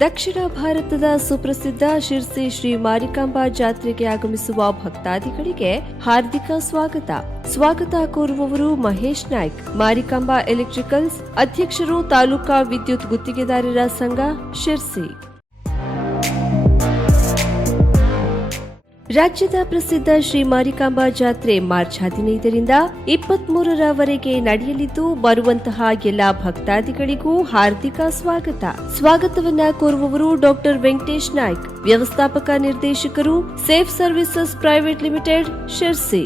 ದಕ್ಷಿಣ ಭಾರತದ ಸುಪ್ರಸಿದ್ಧ ಶಿರ್ಸಿ ಶ್ರೀ ಮಾರಿಕಾಂಬಾ ಜಾತ್ರೆಗೆ ಆಗಮಿಸುವ ಭಕ್ತಾದಿಗಳಿಗೆ ಹಾರ್ದಿಕ ಸ್ವಾಗತ ಕೋರುವವರು ಮಹೇಶ್ ನಾಯ್ಕ್, ಮಾರಿಕಾಂಬಾ ಎಲೆಕ್ಟ್ರಿಕಲ್ಸ್ ಅಧ್ಯಕ್ಷರು, ತಾಲೂಕಾ ವಿದ್ಯುತ್ ಗುತ್ತಿಗೆದಾರರ ಸಂಘ, ಶಿರ್ಸಿ. ರಾಜ್ಯದ ಪ್ರಸಿದ್ಧ ಶ್ರೀ ಮಾರಿಕಾಂಬಾ ಜಾತ್ರೆ ಮಾರ್ಚ್ 15ರಿಂದ 23ರವರೆಗೆ ನಡೆಯಲಿದ್ದು, ಬರುವಂತಹ ಎಲ್ಲಾ ಭಕ್ತಾದಿಗಳಿಗೂ ಹಾರ್ದಿಕ ಸ್ವಾಗತವನ್ನ ಕೋರುವವರು ಡಾಕ್ಟರ್ ವೆಂಕಟೇಶ್ ನಾಯ್ಕ್, ವ್ಯವಸ್ಥಾಪಕ ನಿರ್ದೇಶಕರು, safe services private limited, Sirsi.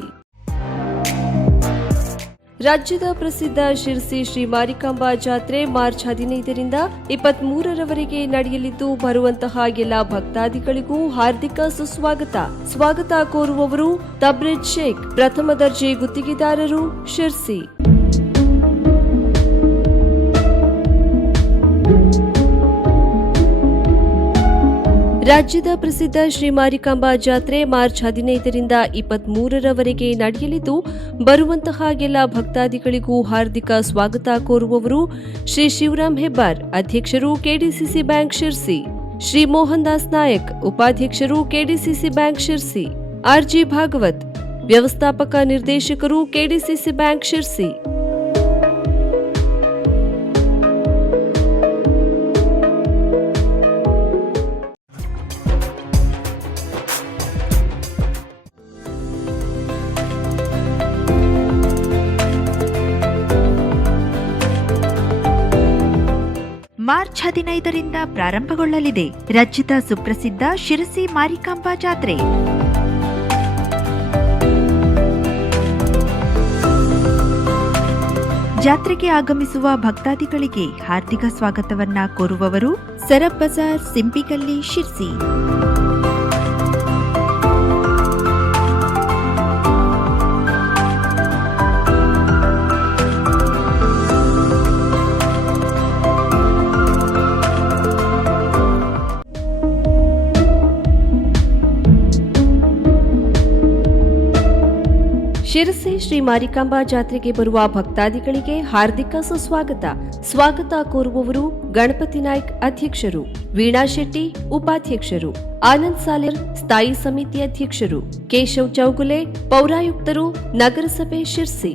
ರಾಜ್ಯದ ಪ್ರಸಿದ್ಧ ಶಿರ್ಸಿ ಶ್ರೀ ಮಾರಿಕಾಂಬಾ ಜಾತ್ರೆ ಮಾರ್ಚ್ 15ರಿಂದ 23ರವರೆಗೆ ನಡೆಯಲಿದ್ದು, ಬರುವಂತಹ ಎಲ್ಲಾ ಭಕ್ತಾದಿಗಳಿಗೂ ಹಾರ್ದಿಕ ಸ್ವಾಗತ ಕೋರುವವರು ತಬ್ರೇಜ್ ಶೇಖ್, ಪ್ರಥಮ ದರ್ಜೆ ಗುತ್ತಿಗೆದಾರರು, ಶಿರ್ಸಿ. ರಾಜ್ಯದ ಪ್ರಸಿದ್ಧ ಶ್ರೀ ಮಾರಿಕಾಂಬಾ ಜಾತ್ರೆ ಮಾರ್ಚ್ 15ರಿಂದ 23ರವರೆಗೆ ನಡೆಯಲಿದ್ದು, ಬರುವಂತಹ ಎಲ್ಲ ಭಕ್ತಾದಿಗಳಿಗೂ ಹಾರ್ದಿಕ ಸ್ವಾಗತ ಕೋರುವವರು ಶ್ರೀ ಶಿವರಾಮ್ ಹೆಬ್ಬಾರ್, ಅಧ್ಯಕ್ಷರು, ಕೆಡಿಸಿಸಿ ಬ್ಯಾಂಕ್, ಶಿರ್ಸಿ. ಶ್ರೀ ಮೋಹನ್ ದಾಸ್ ನಾಯಕ್, ಉಪಾಧ್ಯಕ್ಷರು, ಕೆಡಿಸಿಸಿ ಬ್ಯಾಂಕ್, ಶಿರ್ಸಿ. ಆರ್ಜಿ ಭಾಗವತ್, ವ್ಯವಸ್ಥಾಪಕ ನಿರ್ದೇಶಕರು, ಕೆಡಿಸಿಸಿ ಬ್ಯಾಂಕ್, ಶಿರ್ಸಿ. ಮಾರ್ಚ್ 15ರಿಂದ ಪ್ರಾರಂಭಗೊಳ್ಳಲಿದೆ ರಾಜ್ಯದ ಸುಪ್ರಸಿದ್ಧ ಶಿರಸಿ ಮಾರಿಕಾಂಬಾ ಜಾತ್ರೆ. ಜಾತ್ರೆಗೆ ಆಗಮಿಸುವ ಭಕ್ತಾದಿಗಳಿಗೆ ಹಾರ್ದಿಕ ಸ್ವಾಗತವನ್ನ ಕೋರುವವರು ಸರಬ್ ಬಜಾರ್, ಸಿಂಪಿಗಲ್ಲಿ, ಶಿರ್ಸಿ. ಶಿರಸಿ ಶ್ರೀ ಮಾರಿಕಾಂಬಾ ಜಾತ್ರೆಗೆ ಬರುವ ಭಕ್ತಾದಿಗಳಿಗೆ ಹಾರ್ದಿಕ ಸ್ವಾಗತ ಕೋರುವವರು ಗಣಪತಿ ನಾಯ್ಕ್, ಅಧ್ಯಕ್ಷರು, ವೀಣಾ ಶೆಟ್ಟಿ, ಉಪಾಧ್ಯಕ್ಷರು, ಆನಂದ್ ಸಾಲೇರ್, ಸ್ಥಾಯಿ ಸಮಿತಿ ಅಧ್ಯಕ್ಷರು, ಕೇಶವ್ ಚೌಗುಲೆ, ಪೌರಾಯುಕ್ತರು, ನಗರಸಭೆ, ಶಿರ್ಸಿ.